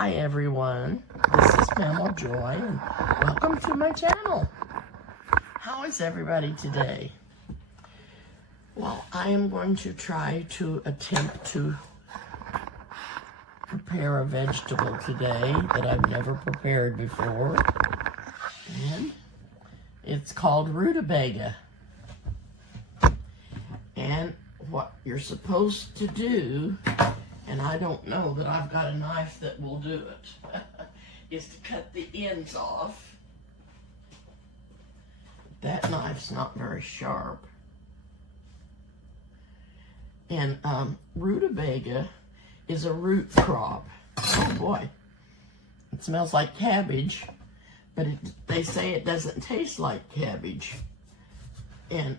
Hi everyone, this is Mama Joy and welcome to my channel. How is everybody today? Well, I am going to try to attempt to prepare a vegetable today that I've never prepared before, and it's called rutabaga. And what you're supposed to do, and I don't know that I've got a knife that will do it, is to cut the ends off. That knife's not very sharp. And rutabaga is a root crop. Oh boy, it smells like cabbage, but they say it doesn't taste like cabbage. And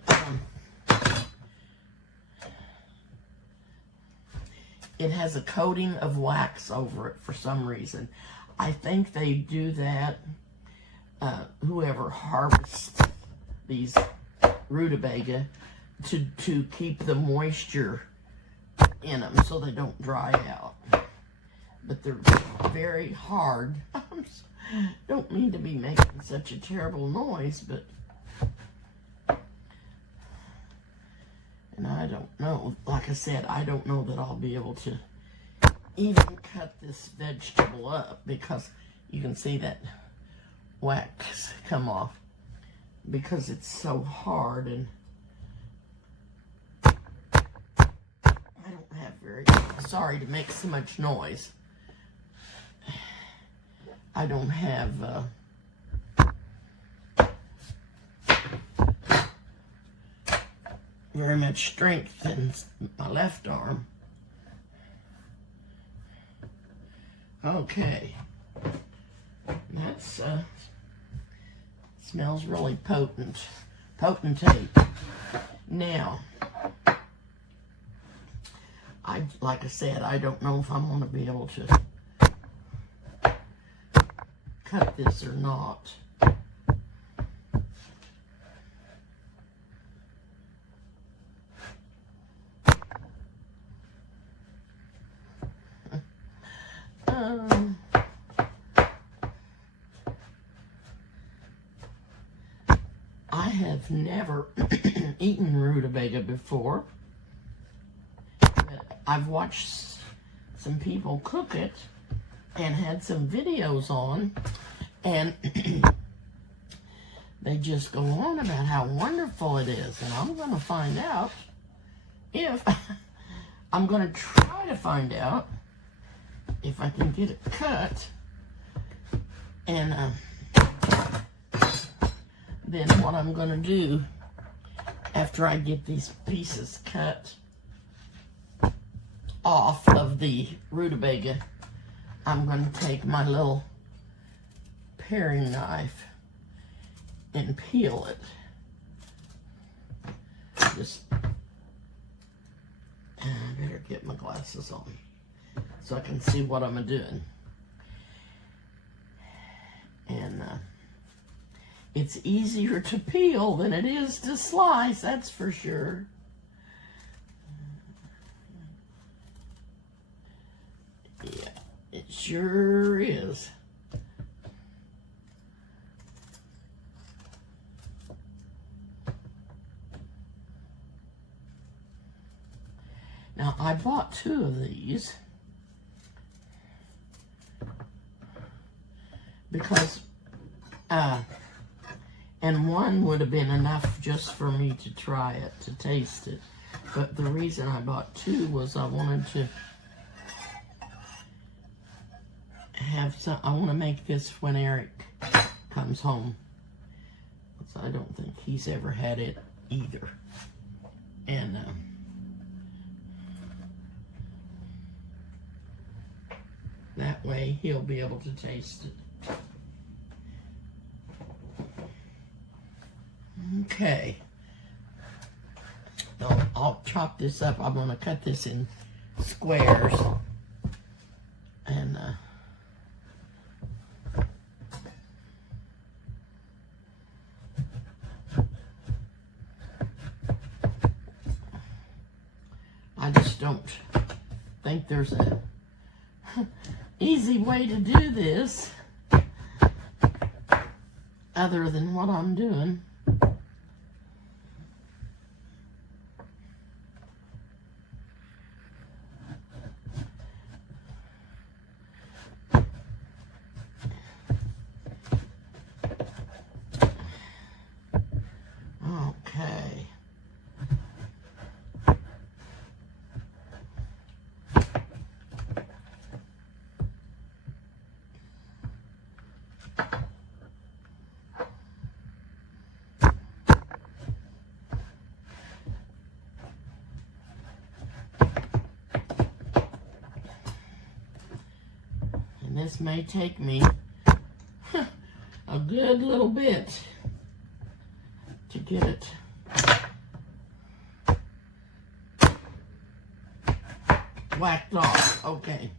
it has a coating of wax over it for some reason. I think they do that, whoever harvests these rutabaga, to keep the moisture in them so they don't dry out. But they're very hard. Don't mean to be making such a terrible noise, but and I don't know, like I said, I don't know that I'll be able to even cut this vegetable up, because you can see that wax come off because it's so hard, and I don't have very, sorry to make so much noise, I don't have very much strength in my left arm. Okay, that's smells really potentate. Now, like I said, I don't know if I'm going to be able to cut this or not. I have never eaten rutabaga before, but I've watched some people cook it and had some videos on, and they just go on about how wonderful it is, and I'm going to find out if I'm going to try to find out if I can get it cut, and then what I'm going to do after I get these pieces cut off of the rutabaga, I'm going to take my little paring knife and peel it. Just, I better get my glasses on so I can see what I'm doing. And it's easier to peel than it is to slice, that's for sure. Yeah, it sure is. Now, I bought 2 of these because and one would have been enough just for me to try it, to taste it. But the reason I bought 2 was I wanted to have some, I want to make this when Eric comes home, because I don't think he's ever had it either. And that way he'll be able to taste it. Okay, so I'll chop this up. I'm going to cut this in squares, and I just don't think there's easy way to do this other than what I'm doing. Okay. And this may take me a good little bit to get it whacked off. Okay.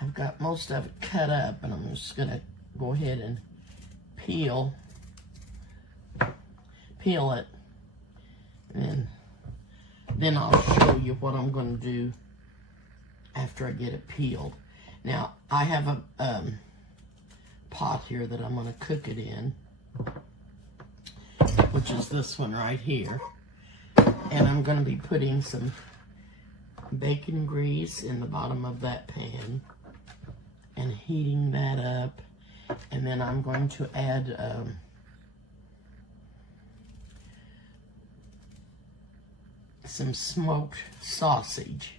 I've got most of it cut up, and I'm just gonna go ahead and peel it, and then I'll show you what I'm going to do after I get it peeled. Now, I have a pot here that I'm going to cook it in, which is this one right here. And I'm going to be putting some bacon grease in the bottom of that pan and heating that up. And then I'm going to add some smoked sausage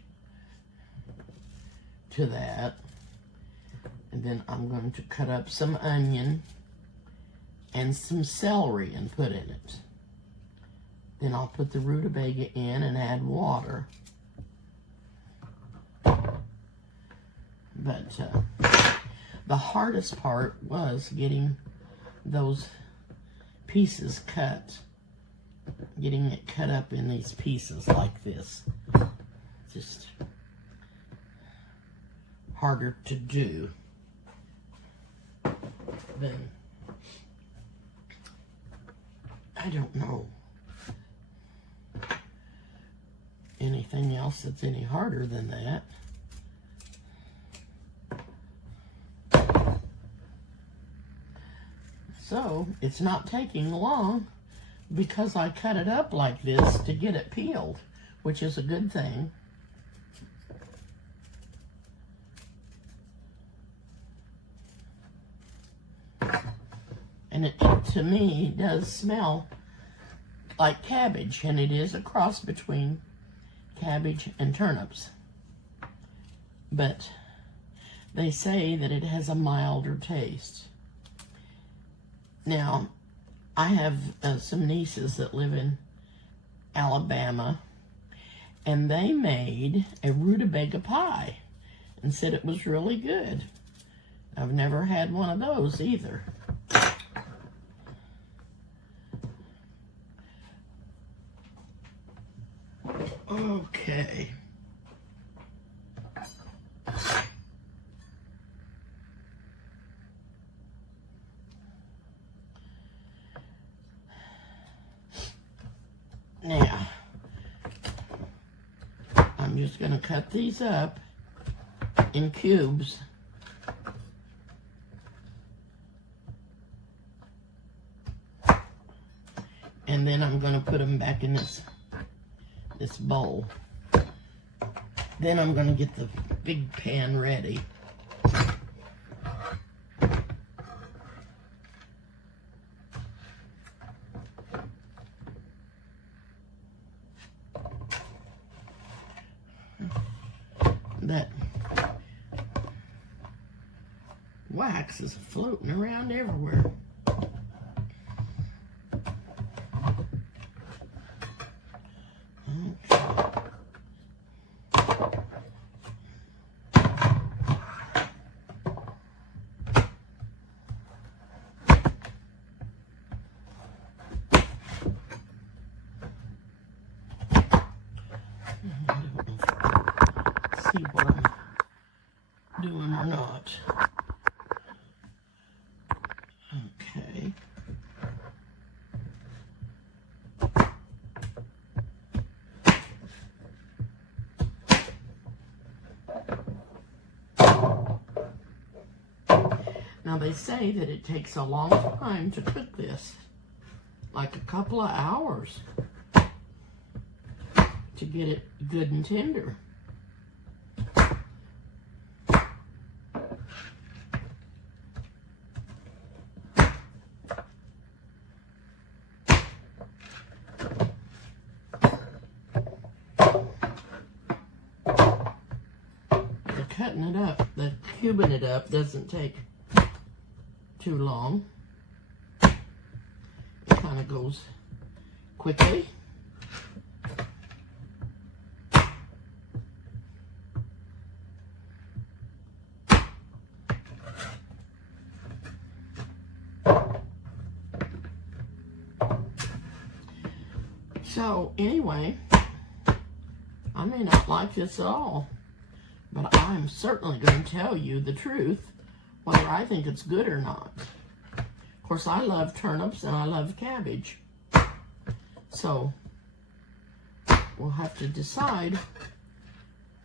to that. And then I'm going to cut up some onion and some celery and put in it. Then I'll put the rutabaga in and add water. But the hardest part was getting those pieces cut. Getting it cut up in these pieces like this. Just harder to do than, I don't know, anything else that's any harder than that. So it's not taking long because I cut it up like this to get it peeled, which is a good thing. And it, to me, does smell like cabbage, and it is a cross between cabbage and turnips. But they say that it has a milder taste. Now, I have some nieces that live in Alabama, and they made a rutabaga pie and said it was really good. I've never had one of those either. Okay. Now, I'm just going to cut these up in cubes. And then I'm going to put them back in this bowl. Then I'm going to get the big pan ready. That wax is floating around everywhere. See what I'm doing or not. Now they say that it takes a long time to cook this, like a couple of hours, to get it good and tender. Cutting it up, the cubing it up doesn't take too long. It kind of goes quickly. So anyway, I may not like this at all, but I'm certainly going to tell you the truth, whether I think it's good or not. Of course, I love turnips and I love cabbage. So, we'll have to decide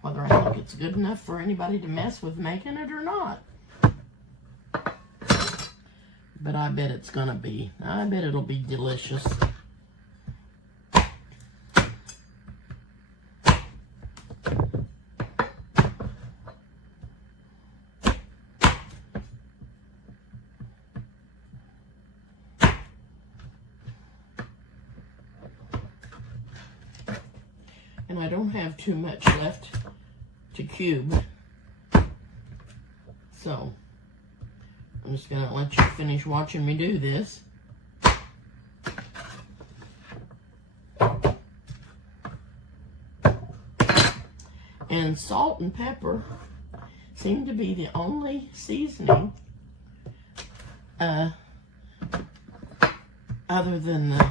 whether I think it's good enough for anybody to mess with making it or not. But I bet it's going to be. I bet it'll be delicious. And I don't have too much left to cube. So, I'm just going to let you finish watching me do this. And salt and pepper seem to be the only seasoning other than the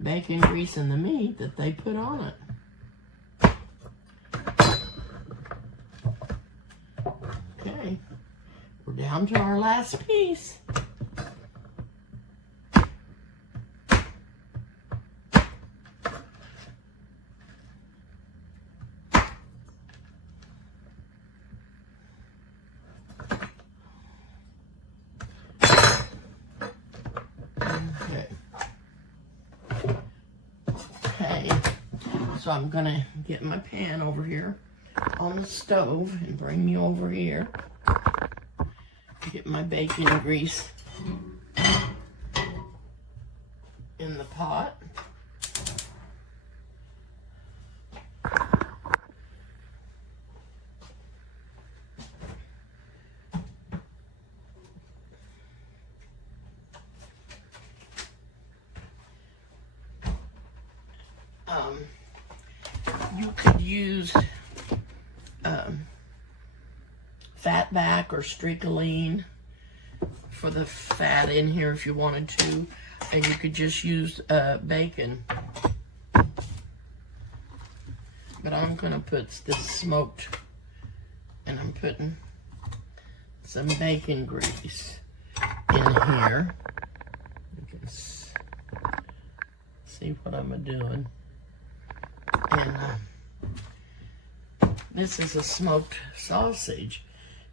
bacon grease and the meat that they put on it. Okay, we're down to our last piece. Okay, so I'm gonna get my pan over here on the stove and bring me over here. Get my bacon grease in the pot. You could use fatback or streakoline for the fat in here if you wanted to, and you could just use bacon. But I'm gonna put this smoked, and I'm putting some bacon grease in here. You can see what I'm doing. And this is a smoked sausage,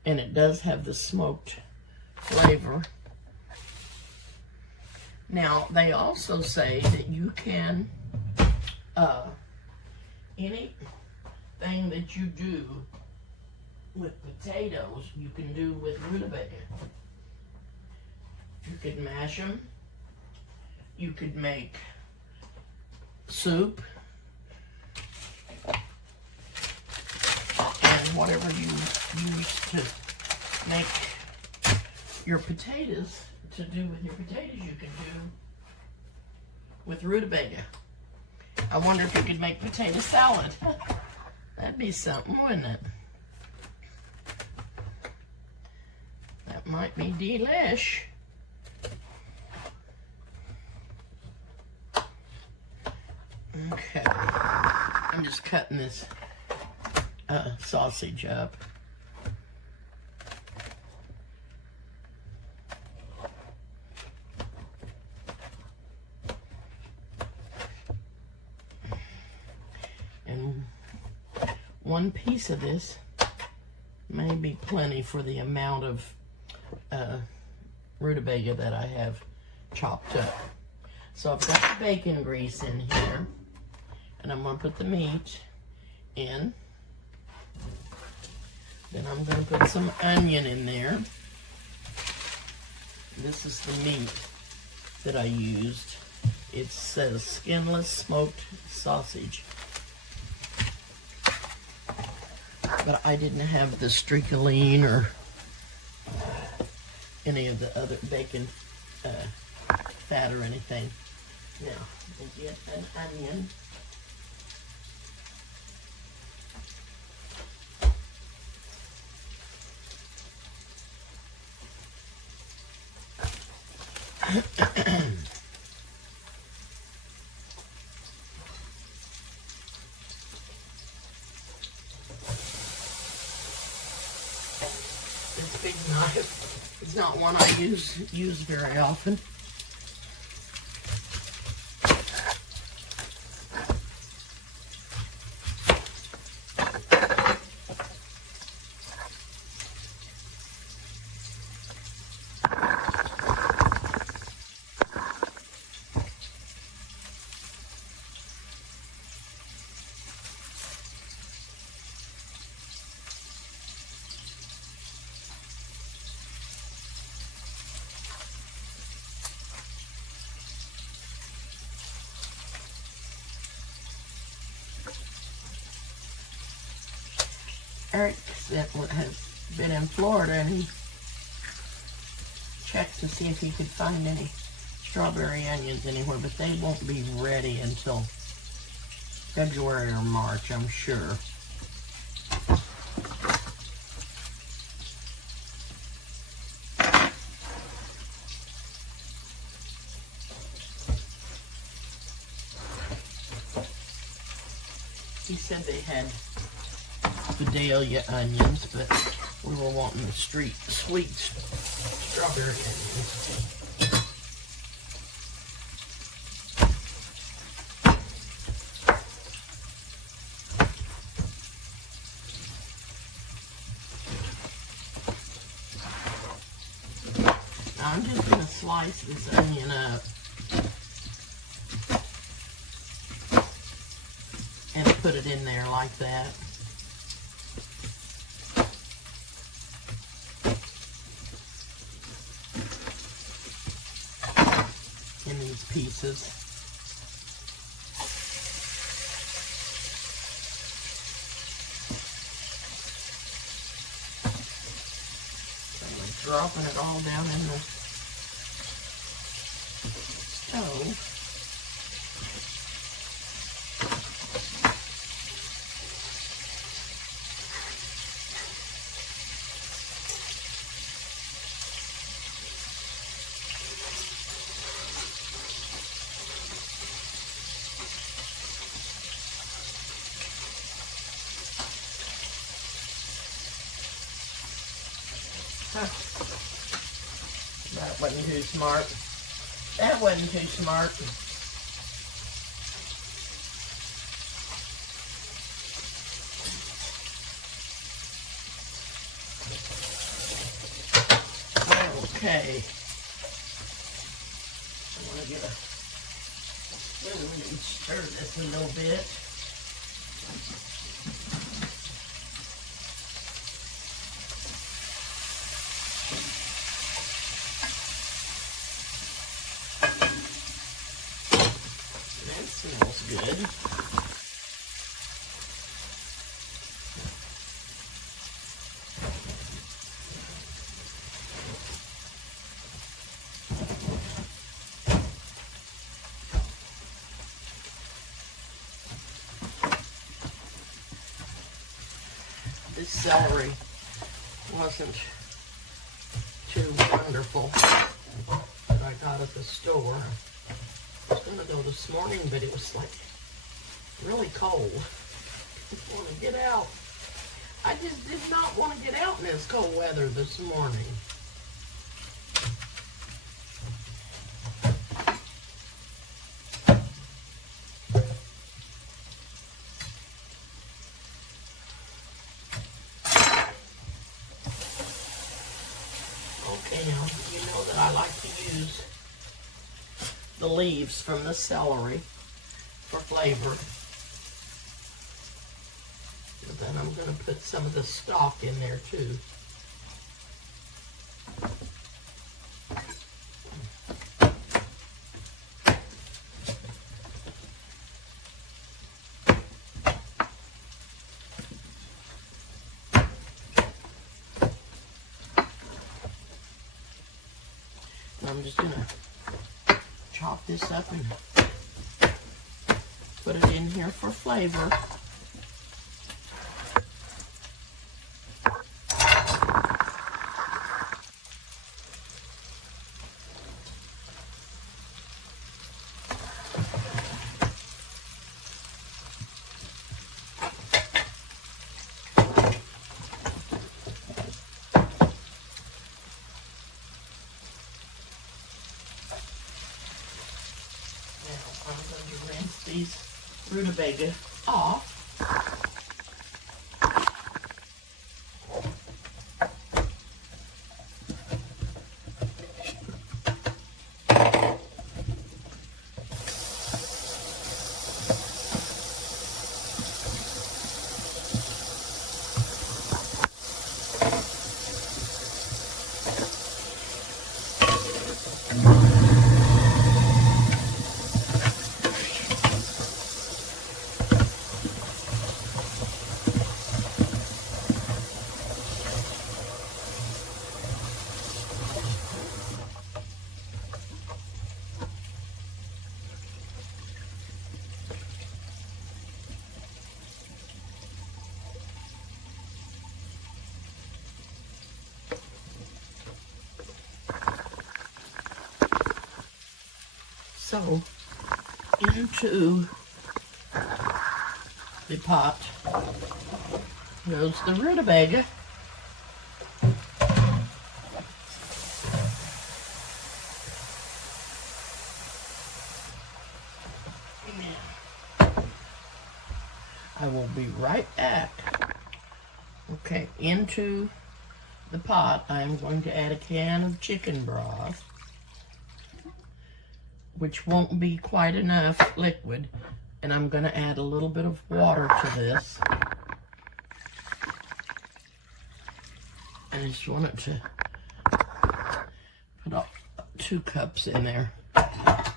and it does have the smoked flavor. Now, they also say that you can, anything that you do with potatoes, you can do with rutabaga. You could mash them. You could make soup. Whatever you use to make your potatoes, to do with your potatoes, you can do with rutabaga. I wonder if you could make potato salad. That'd be something, wouldn't it? That might be delish. Okay, I'm just cutting this sausage up. And one piece of this may be plenty for the amount of rutabaga that I have chopped up. So I've got the bacon grease in here, and I'm going to put the meat in. Then I'm going to put some onion in there. This is the meat that I used. It says skinless smoked sausage. But I didn't have the streakoline or any of the other bacon fat or anything. Now, we'll get an onion. This big knife is not one I use very often. Eric has been in Florida, and he checked to see if he could find any strawberry onions anywhere, but they won't be ready until February or March, I'm sure. He said they had Vidalia onions, but we were wanting the sweet strawberry onions. Now I'm just going to slice this onion up and put it in there like that. In these pieces. So I'm dropping it all down in the stove. That wasn't too smart. That wasn't too smart. Okay. I'm going to get a spoon and stir this a little bit. Smells good. This celery wasn't too wonderful that I got at the store. I was going to go this morning, but it was like really cold. I just want to get out. I just did not want to get out in this cold weather this morning. Okay, leaves from the celery for flavor. And then I'm going to put some of the stalk in there too. I'm just going to chop this up and put it in here for flavor. I'm going to rinse these rutabaga off. So, into the pot goes the rutabaga. I will be right back. Okay, into the pot, I'm going to add a can of chicken broth, which won't be quite enough liquid, and I'm going to add a little bit of water to this. I just want it to put up 2 cups in there.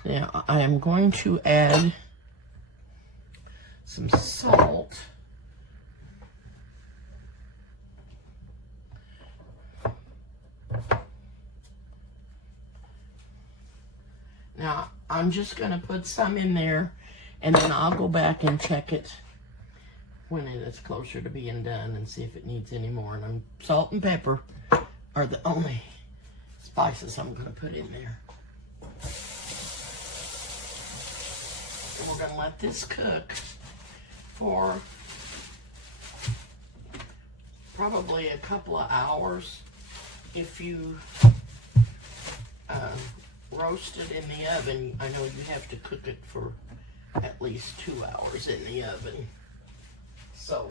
Now I am going to add some salt. Now, I'm just going to put some in there, and then I'll go back and check it when it is closer to being done and see if it needs any more. And salt and pepper are the only spices I'm going to put in there. And we're going to let this cook for probably a couple of hours. If you roast it in the oven, I know you have to cook it for at least 2 hours in the oven. So,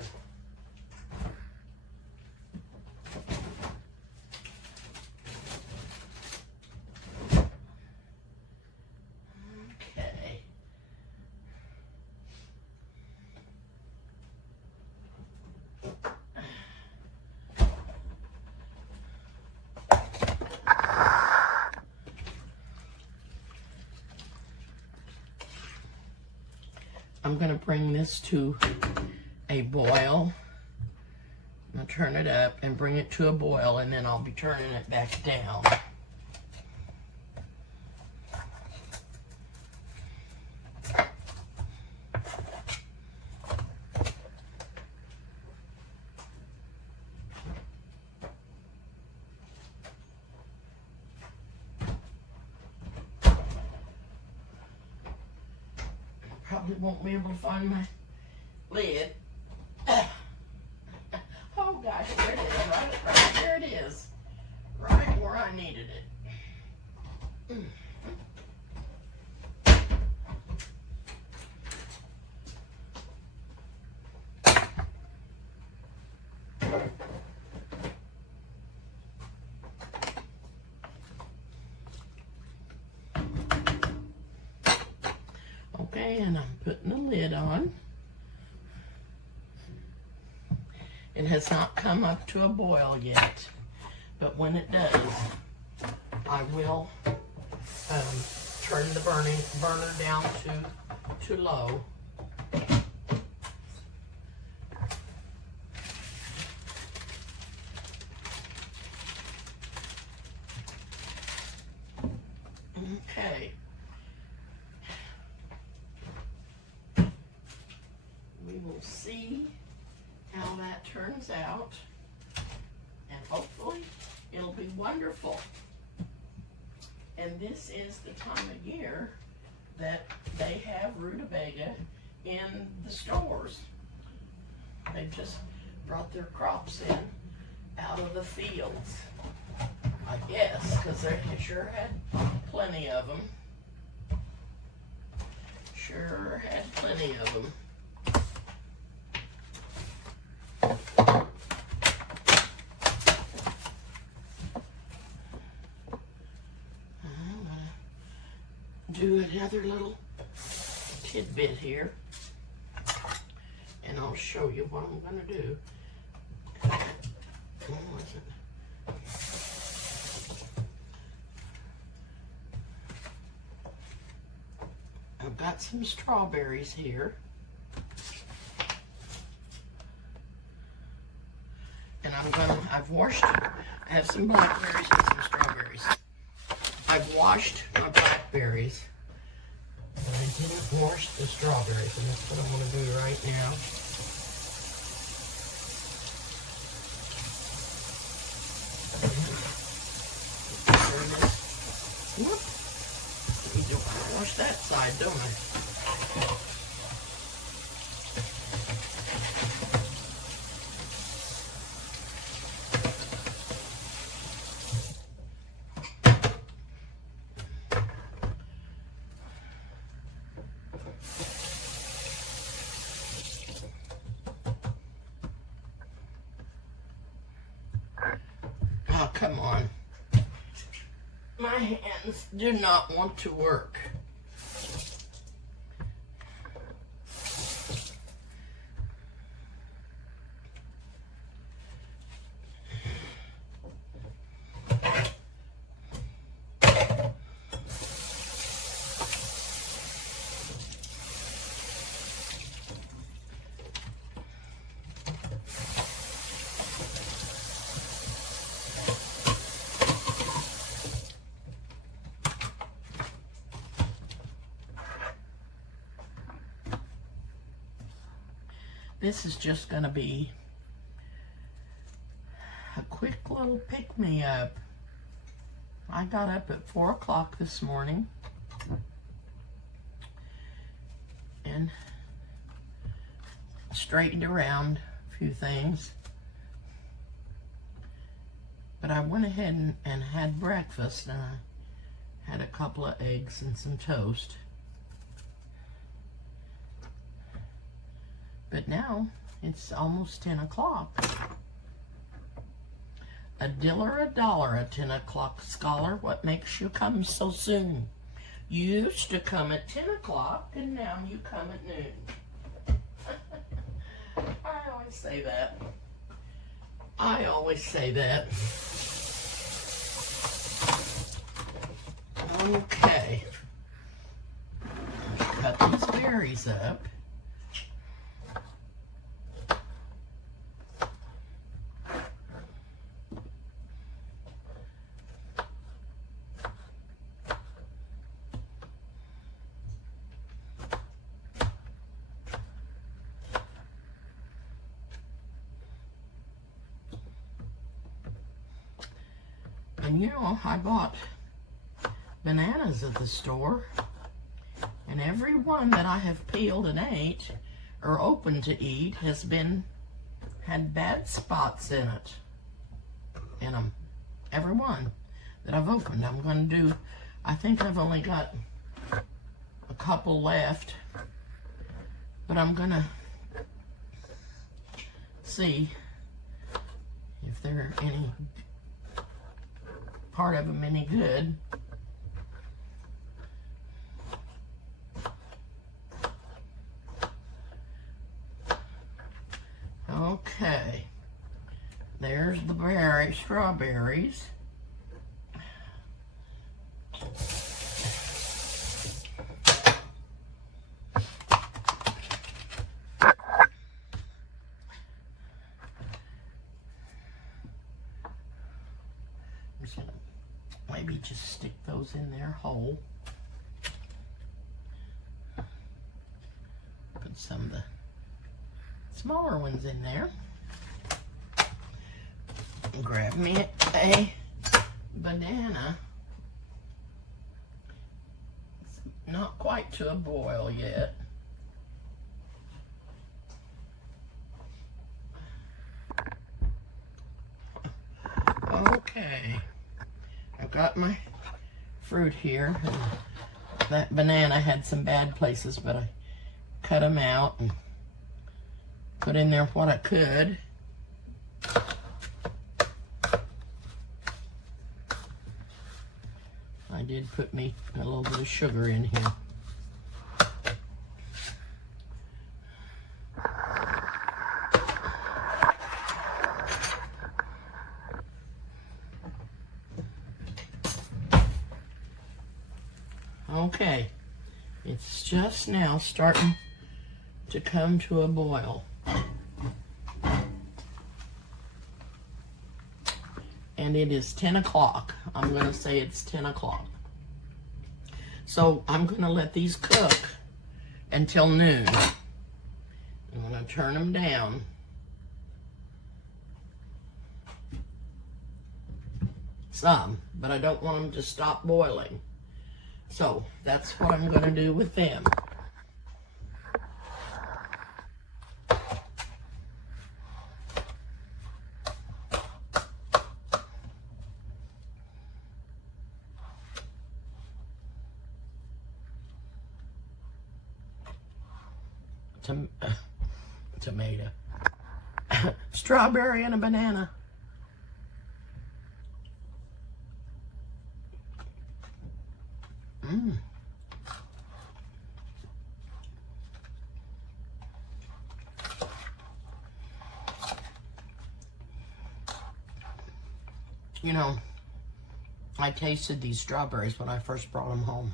okay. I'm going to bring this to a boil. I'll turn it up and bring it to a boil, and then I'll be turning it back down. Probably won't be able to find my lid. Oh gosh, there it is, right there it is. Right where I needed it. Okay, and I'm putting the lid on. It has not come up to a boil yet, but when it does, I will turn the burner down to low. Okay. We will see how that turns out, and hopefully it'll be wonderful. And this is the time of year that they have rutabaga in the stores. They just brought their crops in out of the fields, I guess, because they sure had plenty of them. Sure had plenty of them. Do another little tidbit here, and I'll show you what I'm going to do. I've got some strawberries here, and I've washed, I have some blackberries and some strawberries. I've washed my blackberries, but I didn't wash the strawberries, and that's what I'm going to do right now. Whoop. I wash that side, don't I? Oh, come on. My hands do not want to work. This is just going to be a quick little pick-me-up. I got up at 4 o'clock this morning and straightened around a few things. But I went ahead and had breakfast, and I had a couple of eggs and some toast. But now it's almost 10 o'clock. A diller a dollar at 10 o'clock, scholar. What makes you come so soon? You used to come at 10 o'clock, and now you come at noon. I always say that. I always say that. Okay. Cut these berries up. And you know, I bought bananas at the store, and every one that I have peeled and ate, or opened to eat, has had bad spots in them. Every one that I've opened. I'm going to do, I think I've only got a couple left, but I'm going to see if there are any part of them any good. Okay. There's the strawberries. I'm just gonna maybe just stick those in there whole. Put some of the smaller ones in there. Grab me a banana. It's not quite to a boil yet. Okay, I've got my fruit here. That banana had some bad places, but I cut them out and put in there what I could. I did put me a little bit of sugar in here. Okay, it's just now starting to come to a boil. And it is 10 o'clock. I'm going to say it's 10 o'clock. So I'm going to let these cook until noon. I'm going to turn them down. Some, but I don't want them to stop boiling. So that's what I'm going to do with them. Tomato. Strawberry and a banana. You know, I tasted these strawberries when I first brought them home.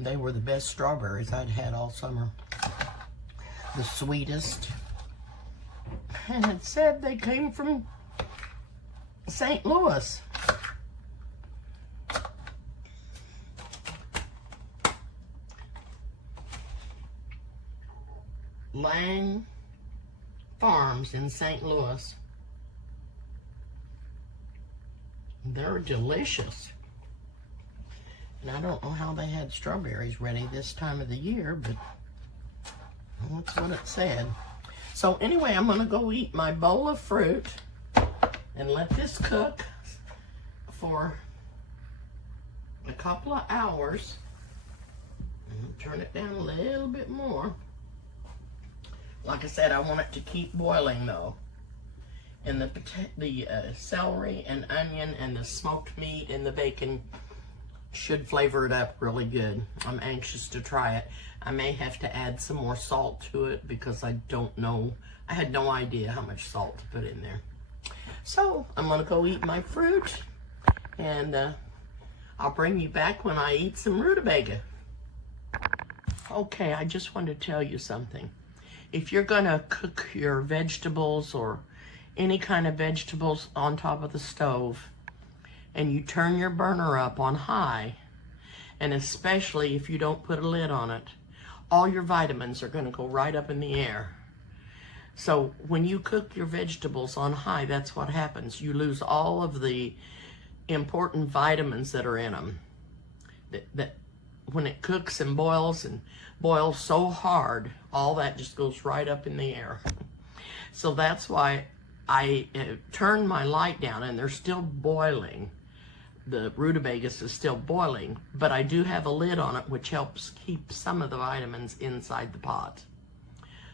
They were the best strawberries I'd had all summer. The sweetest. And it said they came from St. Louis. Lang Farms in St. Louis. They're delicious. And I don't know how they had strawberries ready this time of the year, but that's what it said. So anyway, I'm going to go eat my bowl of fruit and let this cook for a couple of hours. And turn it down a little bit more. Like I said, I want it to keep boiling though. And the celery and onion and the smoked meat and the bacon should flavor it up really good. I'm anxious to try it. I may have to add some more salt to it because I don't know. I had no idea how much salt to put in there. So I'm gonna go eat my fruit and I'll bring you back when I eat some rutabaga. Okay, I just want to tell you something. If you're gonna cook your vegetables or any kind of vegetables on top of the stove, and you turn your burner up on high, and especially if you don't put a lid on it, all your vitamins are going to go right up in the air. So when you cook your vegetables on high, that's what happens. You lose all of the important vitamins that are in them. That when it cooks and boils so hard, all that just goes right up in the air. So that's why I turn my light down, and they're still boiling. The rutabagas is still boiling, but I do have a lid on it, which helps keep some of the vitamins inside the pot.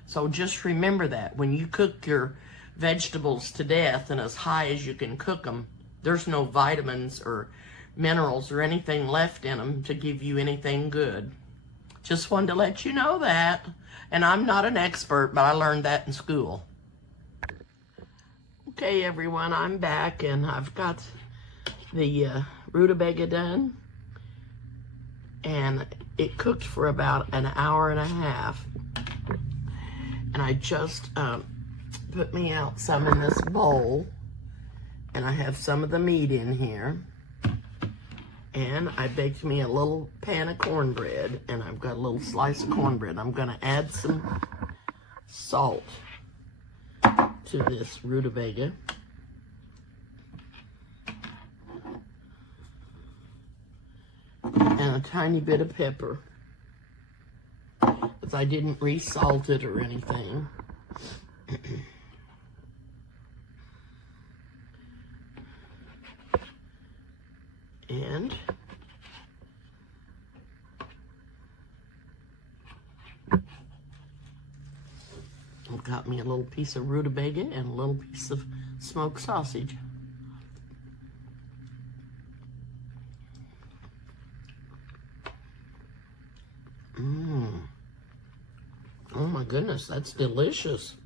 So just remember that when you cook your vegetables to death and as high as you can cook them, there's no vitamins or minerals or anything left in them to give you anything good. Just wanted to let you know that. And I'm not an expert, but I learned that in school. Okay, everyone, I'm back, and I've got the rutabaga done. And it cooked for about an hour and a half. And I just put me out some in this bowl. And I have some of the meat in here. And I baked me a little pan of cornbread. And I've got a little slice of cornbread. I'm going to add some salt to this rutabaga. And a tiny bit of pepper. Because I didn't re-salt it or anything. And I've got me a little piece of rutabaga and a little piece of smoked sausage. Oh my goodness, that's delicious.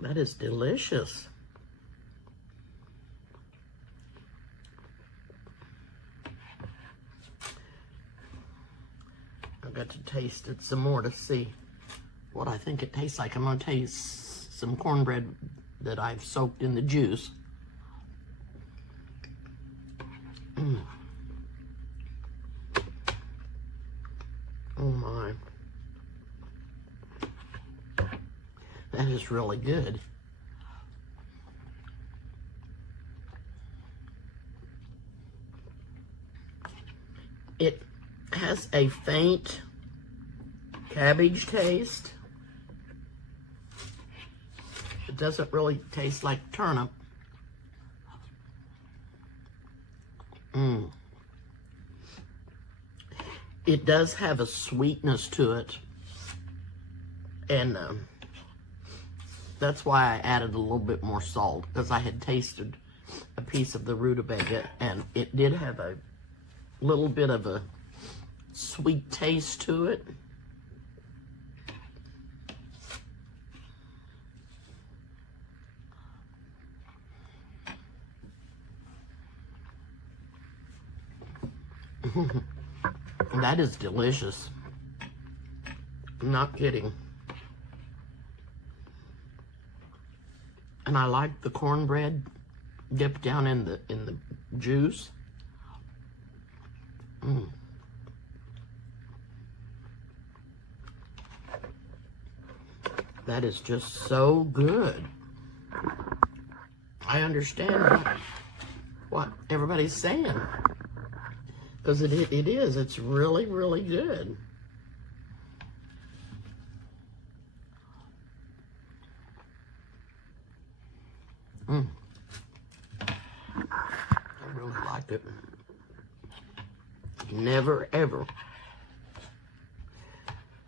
That is delicious. I've got to taste it some more to see what I think it tastes like. I'm going to taste some cornbread that I've soaked in the juice. Oh my. That is really good. It has a faint cabbage taste. It doesn't really taste like turnip. It does have a sweetness to it, and that's why I added a little bit more salt, because I had tasted a piece of the rutabaga and it did have a little bit of a sweet taste to it. That is delicious. I'm not kidding. And I like the cornbread dipped down in the juice. That is just so good. I understand what everybody's saying. Because it is. It's really, really good. I really like it. Never, ever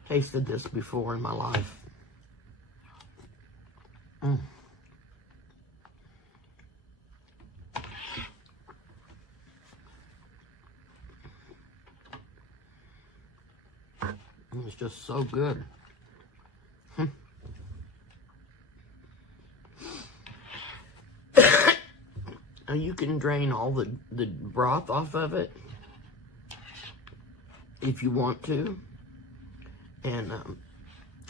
tasted this before in my life. It's just so good. Now you can drain all the broth off of it if you want to, and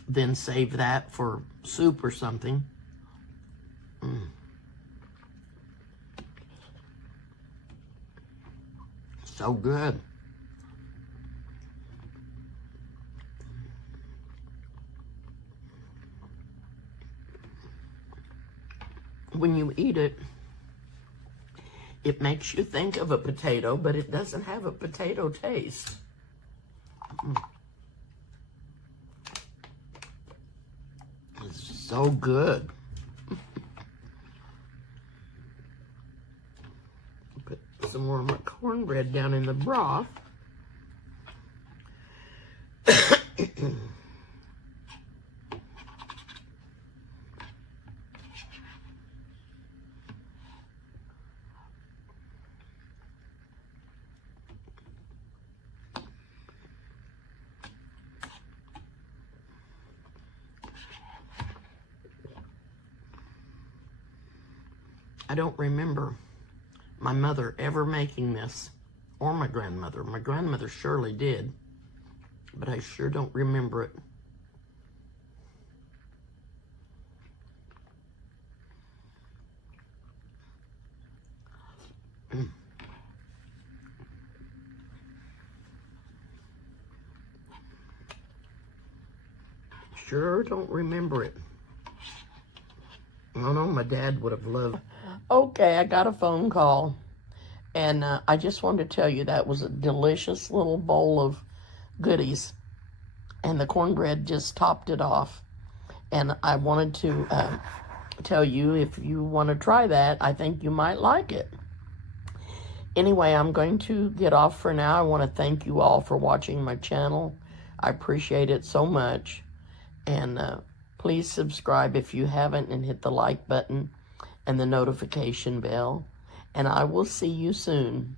then save that for soup or something. So good. When you eat it, it makes you think of a potato, but it doesn't have a potato taste. It's so good. Put some more of my cornbread down in the broth. I don't remember my mother ever making this, or my grandmother. My grandmother surely did, but I sure don't remember it. Sure don't remember it. I don't know, my dad would have loved. Okay, I got a phone call, and I just wanted to tell you that was a delicious little bowl of goodies, and the cornbread just topped it off. And I wanted to tell you, if you want to try that, I think you might like it. Anyway, I'm going to get off for now. I want to thank you all for watching my channel. I appreciate it so much. And please subscribe if you haven't, and hit the like button and the notification bell. And I will see you soon.